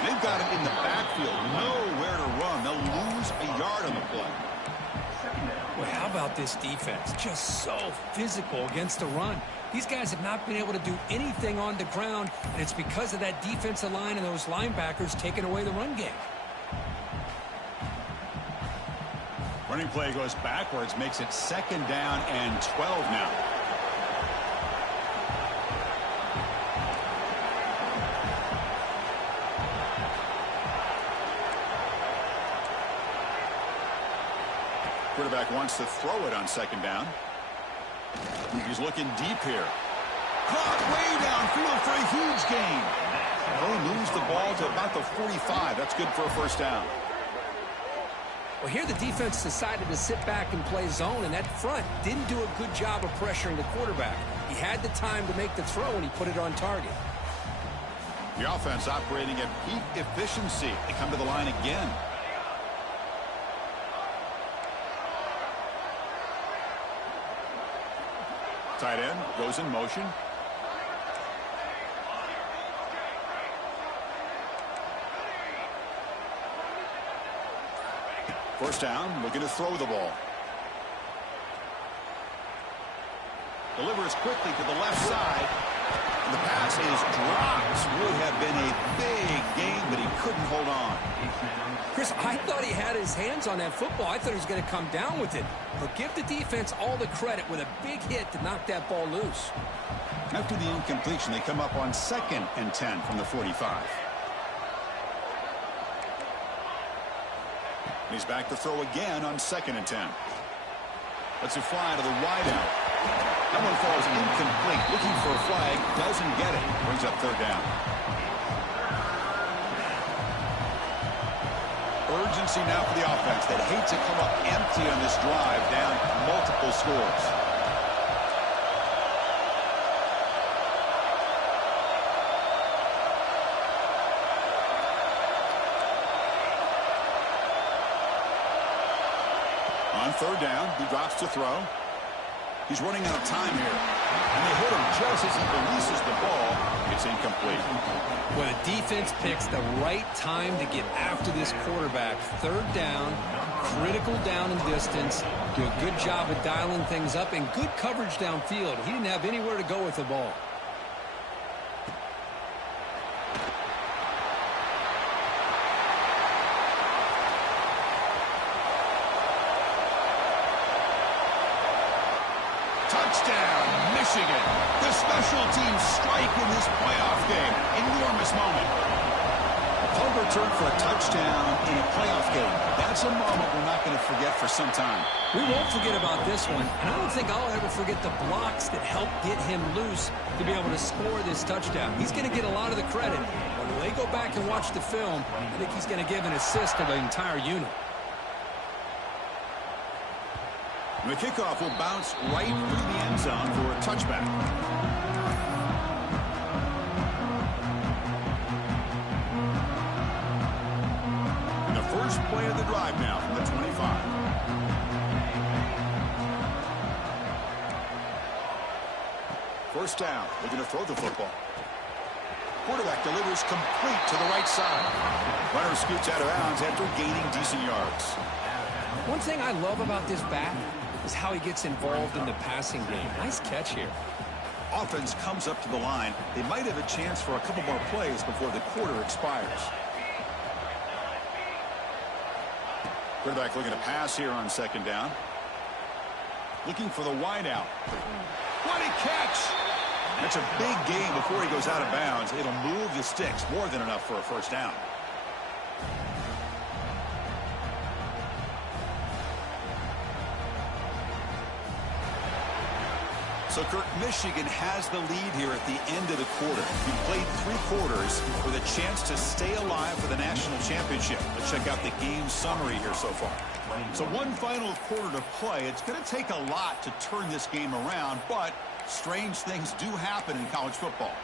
They've got it in the backfield, nowhere to run. They'll lose a yard on the play. Well, how about this defense? Just so physical against the run. These guys have not been able to do anything on the ground, and it's because of that defensive line and those linebackers taking away the run game. Running play goes backwards, makes it second down and 12 now. Quarterback wants to throw it on second down. He's looking deep here. Caught way downfield for a huge gain. He moves the ball to about the 45. That's good for a first down. Well, here the defense decided to sit back and play zone, and that front didn't do a good job of pressuring the quarterback. He had the time to make the throw, and he put it on target. The offense operating at peak efficiency. They come to the line again. Tight end goes in motion. First down, looking to throw the ball. Delivers quickly to the left side. The pass is dropped. Would have been a big gain, but he couldn't hold on. Chris, I thought he had his hands on that football. I thought he was going to come down with it. But give the defense all the credit with a big hit to knock that ball loose. After the incompletion, they come up on 2nd and 10 from the 45. He's back to throw again on 2nd and 10. Lets it fly to the wideout. That one falls incomplete. Looking for a flag. Doesn't get it. Brings up 3rd down. Urgency now for the offense. They'd hate to come up empty on this drive, down multiple scores. On 3rd down, he drops to throw. He's running out of time here. And they hit him just as he releases the ball. It's incomplete. Well, the defense picks the right time to get after this quarterback. 3rd down, critical down and distance. Do a good job of dialing things up and good coverage downfield. He didn't have anywhere to go with the ball. Touchdown, Michigan. The special teams strike in this playoff game. Enormous moment. A punt return for a touchdown in a playoff game. That's a moment we're not going to forget for some time. We won't forget about this one, and I don't think I'll ever forget the blocks that helped get him loose to be able to score this touchdown. He's going to get a lot of the credit. When they go back and watch the film, I think he's going to give an assist to the entire unit. The kickoff will bounce right through the end zone for a touchback. And the first play of the drive now from the 25. First down, looking to throw the football. Quarterback delivers complete to the right side. Runner scoots out of bounds after gaining decent yards. One thing I love about this back is how he gets involved in the passing game. Nice catch here. Offense comes up to the line. They might have a chance for a couple more plays before the quarter expires. Quarterback looking to pass here on 2nd down. Looking for the wideout. What a catch! That's a big gain before he goes out of bounds. It'll move the sticks, more than enough for a first down. So, Kirk, Michigan has the lead here at the end of the quarter. We played 3 quarters with a chance to stay alive for the national championship. Let's check out the game summary here so far. So one final quarter to play. It's going to take a lot to turn this game around, but strange things do happen in college football.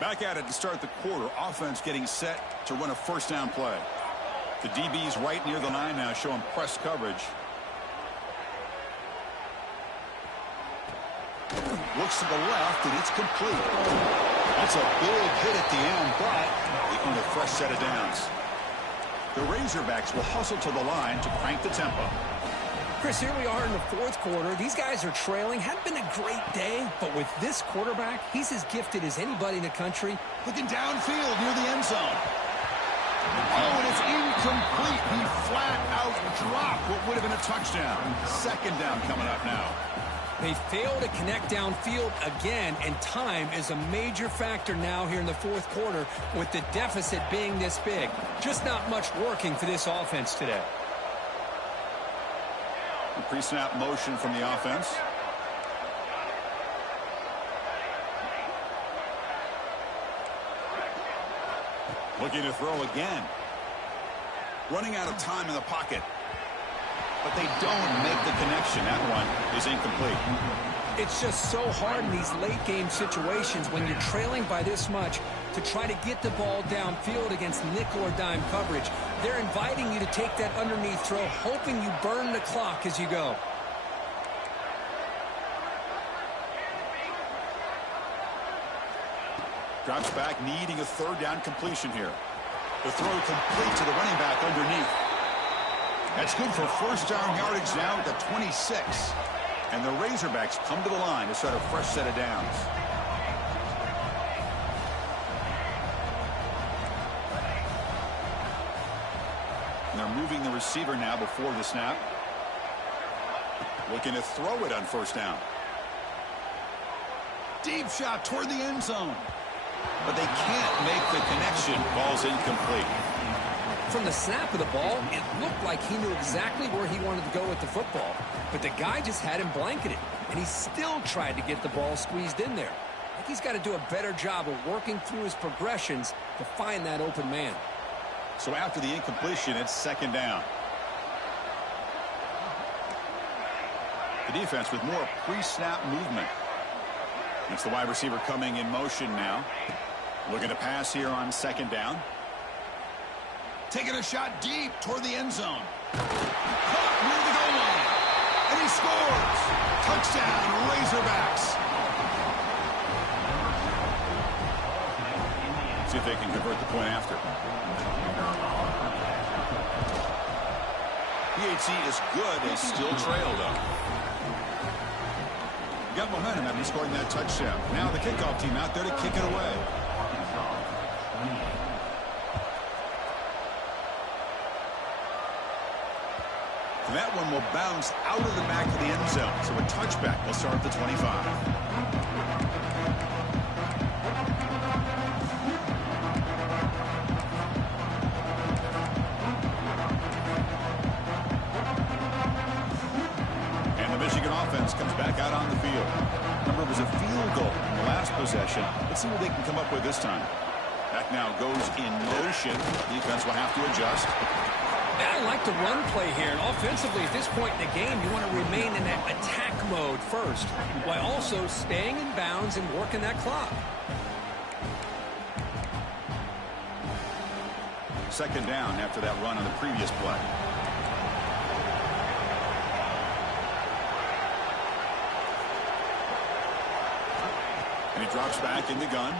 Back at it to start the quarter. Offense getting set to run a first down play. The DB's right near the line now, showing press coverage. Looks to the left, and it's complete. That's a big hit at the end, but they earn a fresh set of downs. The Razorbacks will hustle to the line to crank the tempo. Chris, here we are in the 4th quarter. These guys are trailing. Hadn't been a great day, but with this quarterback, he's as gifted as anybody in the country. Looking downfield near the end zone. Oh, and it's incomplete. He flat out dropped what would have been a touchdown. 2nd down coming up now. They fail to connect downfield again, and time is a major factor now here in the 4th quarter with the deficit being this big. Just not much working for this offense today. Pre-snap motion from the offense. Looking to throw again. Running out of time in the pocket. But they don't make the connection. That one is incomplete. It's just so hard in these late game situations when you're trailing by this much to try to get the ball downfield against nickel or dime coverage. They're inviting you to take that underneath throw, hoping you burn the clock as you go. Drops back, needing a third down completion here. The throw complete to the running back underneath. That's good for first down yardage now at the 26. And the Razorbacks come to the line to start a fresh set of downs. And they're moving the receiver now before the snap. Looking to throw it on first down. Deep shot toward the end zone. But they can't make the connection. Ball's incomplete. From the snap of the ball, it looked like he knew exactly where he wanted to go with the football. But the guy just had him blanketed, and he still tried to get the ball squeezed in there. I think he's got to do a better job of working through his progressions to find that open man. So after the incompletion, it's second down. The defense with more pre-snap movement. It's the wide receiver coming in motion now. Looking to pass here on second down. Taking a shot deep toward the end zone. Caught near the goal line. And he scores. Touchdown, Razorbacks. See if they can convert the point after. PHC is good. They still trail, though. Got momentum after scoring that touchdown. Now the kickoff team out there to kick it away. And that one will bounce out of the back of the end zone. So a touchback will start at the 25. Offense comes back out on the field. Remember, it was a field goal in the last possession. Let's see what they can come up with this time. Back now goes in motion. Defense will have to adjust. I like the run play here. And offensively, at this point in the game, you want to remain in that attack mode first, while also staying in bounds and working that clock. Second down after that run on the previous play. And he drops back in the gun.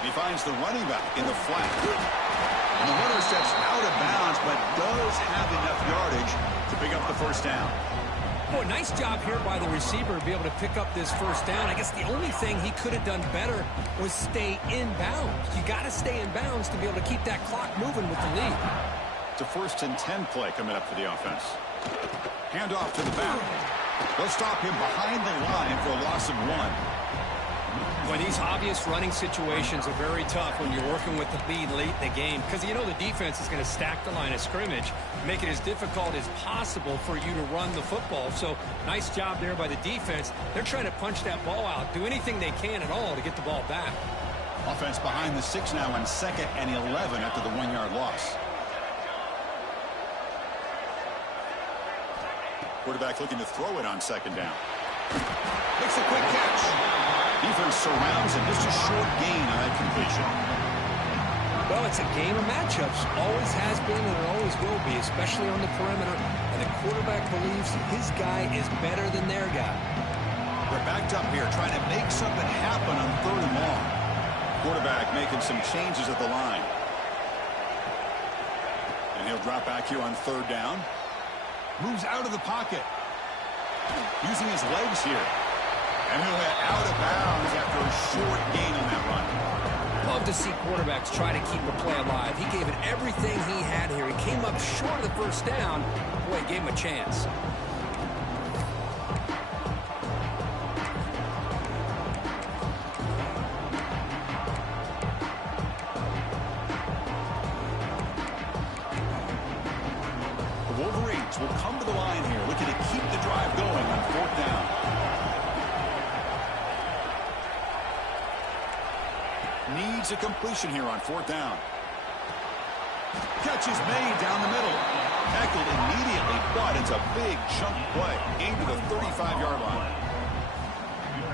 He finds the running back in the flat. And the runner steps out of bounds, but does have enough yardage to pick up the first down. Boy, nice job here by the receiver to be able to pick up this first down. I guess the only thing he could have done better was stay in bounds. You got to stay in bounds to be able to keep that clock moving with the lead. It's a 1st and 10 play coming up for the offense. Handoff to the back. They'll stop him behind the line for a loss of 1. Boy, these obvious running situations are very tough when you're working with the lead late in the game, because you know the defense is going to stack the line of scrimmage, make it as difficult as possible for you to run the football. So nice job there by the defense. They're trying to punch that ball out, do anything they can at all to get the ball back. Offense behind the 6 now on 2nd and 11 after the 1-yard loss. Quarterback looking to throw it on second down. Makes a quick catch. Defense surrounds him. Just a short gain on that completion. Well, it's a game of matchups. Always has been and it always will be, especially on the perimeter. And the quarterback believes his guy is better than their guy. They're backed up here trying to make something happen on 3rd and long. Quarterback making some changes at the line. And he'll drop back here on 3rd down. Moves out of the pocket. Using his legs here. And he'll head out of bounds after a short gain on that run. Love to see quarterbacks try to keep a play alive. He gave it everything he had here. He came up short of the first down. Boy, he gave him a chance. Wolverines will come to the line here, looking to keep the drive going on 4th down. Needs a completion here on 4th down. Catch is made down the middle. tackled immediately, but it's a big chunk play. Gain to the 35-yard line.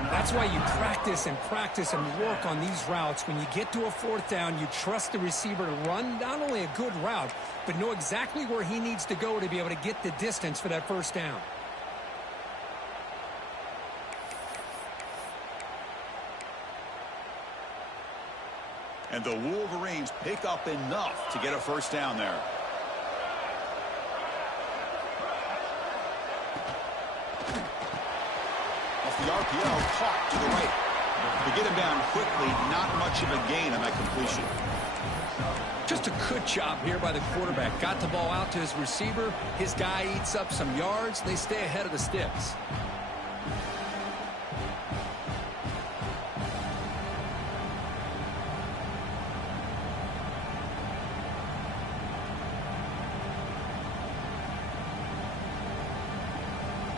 That's why you practice and work on these routes. When you get to a fourth down, you trust the receiver to run not only a good route, but know exactly where he needs to go to be able to get the distance for that first down. And the Wolverines pick up enough to get a first down there. Off the RPO, caught to the right. To get him down quickly, not much of a gain on that completion. Just a good job here by the quarterback. Got the ball out to his receiver. His guy eats up some yards. They stay ahead of the sticks.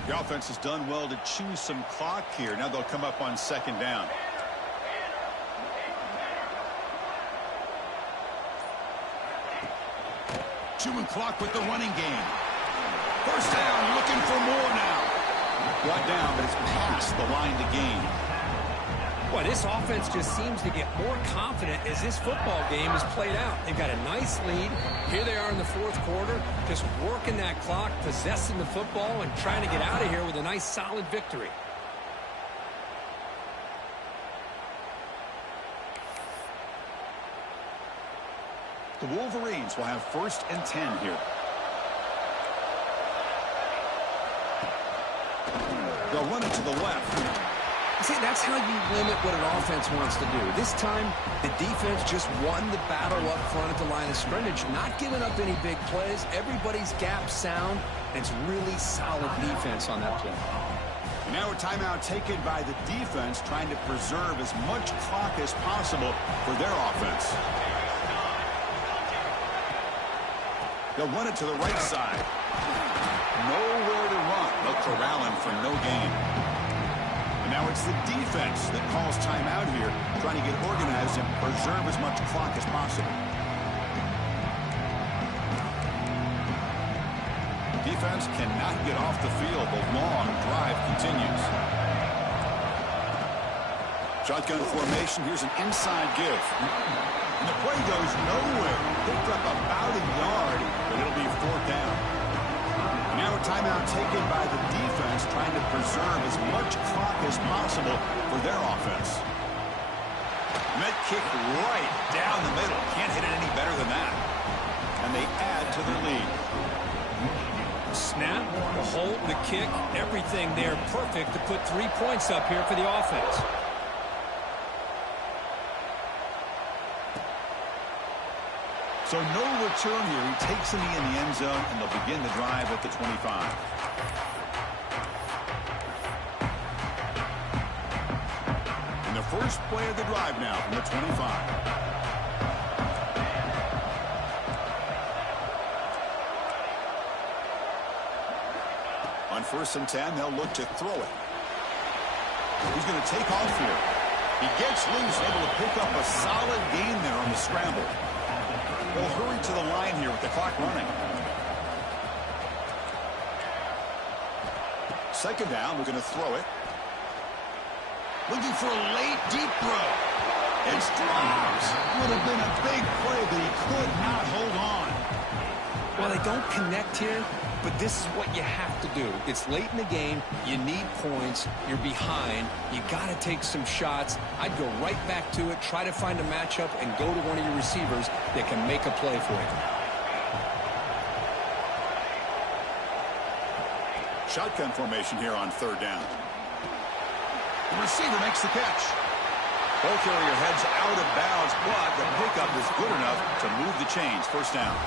The offense has done well to choose some clock here. Now they'll come up on second down. Chewing clock with the running game. First down, looking for more now. Brought down, but it's past the line to gain. Boy, this offense just seems to get more confident as this football game is played out. They've got a nice lead. Here they are in the fourth quarter, just working that clock, possessing the football, and trying to get out of here with a nice, solid victory. The Wolverines will have 1st and 10 here. They'll run it to the left. See, that's how you limit what an offense wants to do. This time, the defense just won the battle up front at the line of scrimmage, not giving up any big plays. Everybody's gap sound, and it's really solid defense on that play. And now a timeout taken by the defense, trying to preserve as much clock as possible for their offense. They'll run it to the right side. Nowhere to run. They'll corral him for no gain. Now it's the defense that calls timeout here, trying to get organized and preserve as much clock as possible. Defense cannot get off the field. The long drive continues. Shotgun formation. Here's an inside give. And the play goes nowhere. Picked up about a yard, but it'll be fourth down. Now a timeout taken by the defense, trying to preserve as much clock as possible for their offense. And that kick right down the middle. Can't hit it any better than that. And they add to their lead. Snap, the hold, the kick, everything there perfect to put 3 points up here for the offense. So no return here. He takes him in the end zone, and they'll begin the drive at the 25. And the first play of the drive now from the 25. On 1st and 10, they'll look to throw it. He's going to take off here. He gets loose, able to pick up a solid gain there on the scramble. They'll hurry to the line here with the clock running. Second down, we're going to throw it. Looking for a late deep throw. It's dropped. Would have been a big play, but he could not hold on. Well, they don't connect here, but this is what you have to do. It's late in the game. You need points. You're behind. You got to take some shots. I'd go right back to it, try to find a matchup, and go to one of your receivers that can make a play for you. Shotgun formation here on 3rd down. The receiver makes the catch. Ball carrier heads out of bounds, but the pickup is good enough to move the chains. First down.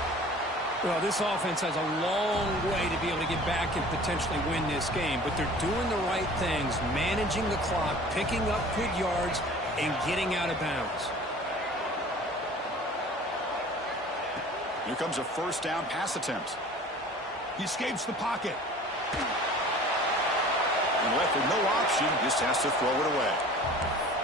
Well, this offense has a long way to be able to get back and potentially win this game, but they're doing the right things, managing the clock, picking up good yards, and getting out of bounds. Here comes a first down pass attempt. He escapes the pocket. And left with no option, just has to throw it away.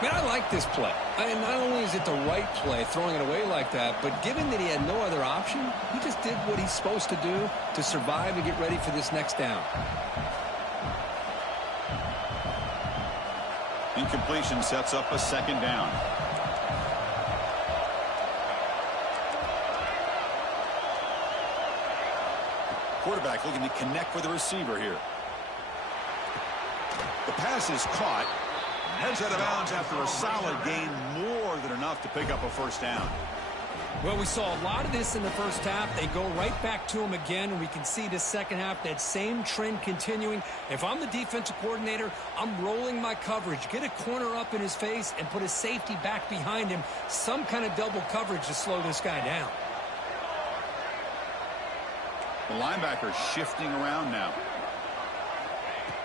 Man, I like this play. And not only is it the right play, throwing it away like that, but given that he had no other option, he just did what he's supposed to do to survive and get ready for this next down. Incompletion sets up a second down. Quarterback looking to connect with the receiver here. The pass is caught. Heads out of bounds after a solid gain, more than enough to pick up a first down. Well, we saw a lot of this in the first half. They go right back to him again, and we can see the second half, that same trend continuing. If I'm the defensive coordinator, I'm rolling my coverage. Get a corner up in his face and put a safety back behind him. Some kind of double coverage to slow this guy down. The linebacker shifting around now.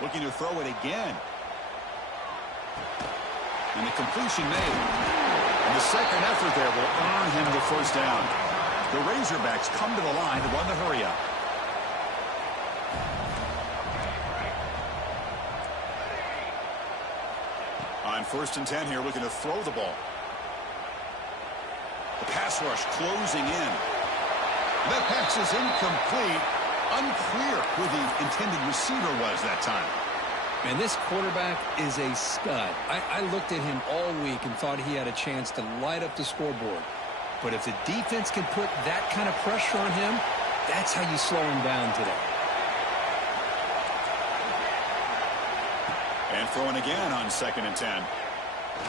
Looking to throw it again. And the completion made. And the second effort there will earn him the first down. The Razorbacks come to the line to run the hurry-up. On 1st and 10 here, looking to throw the ball. The pass rush closing in. That pass is incomplete. Unclear who the intended receiver was that time. And this quarterback is a stud. I looked at him all week and thought he had a chance to light up the scoreboard. But if the defense can put that kind of pressure on him, that's how you slow him down today. And throwing again on 2nd and 10.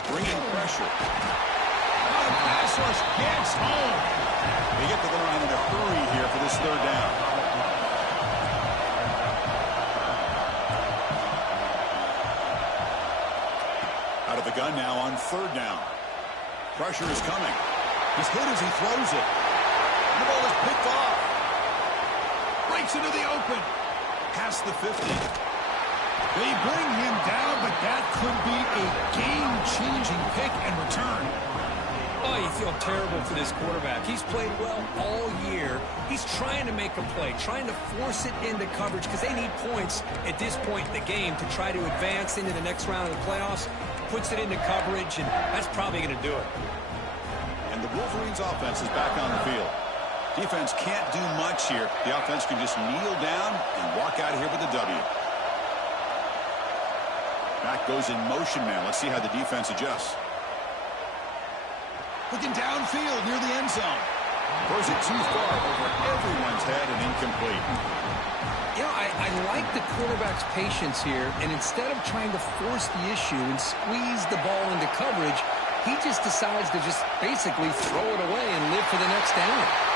Bringing pressure. Oh, the pass rush gets home. They get to the line in a hurry here for this third down. Out of the gun now on 3rd down. Pressure is coming. He's hit as he throws it. And the ball is picked off. Breaks into the open. Past the 50. They bring him down, but that could be a game-changing pick and return. Oh, you feel terrible for this quarterback. He's played well all year. He's trying to make a play, trying to force it into coverage because they need points at this point in the game to try to advance into the next round of the playoffs. Puts it into coverage, and that's probably going to do it. And the Wolverines' offense is back on the field. Defense can't do much here. The offense can just kneel down and walk out of here with a W. Back goes in motion now. Let's see how the defense adjusts. Looking downfield near the end zone. Throws it too far over everyone's head and incomplete. You know, I like the quarterback's patience here, and instead of trying to force the issue and squeeze the ball into coverage, he just decides to just basically throw it away and live for the next down.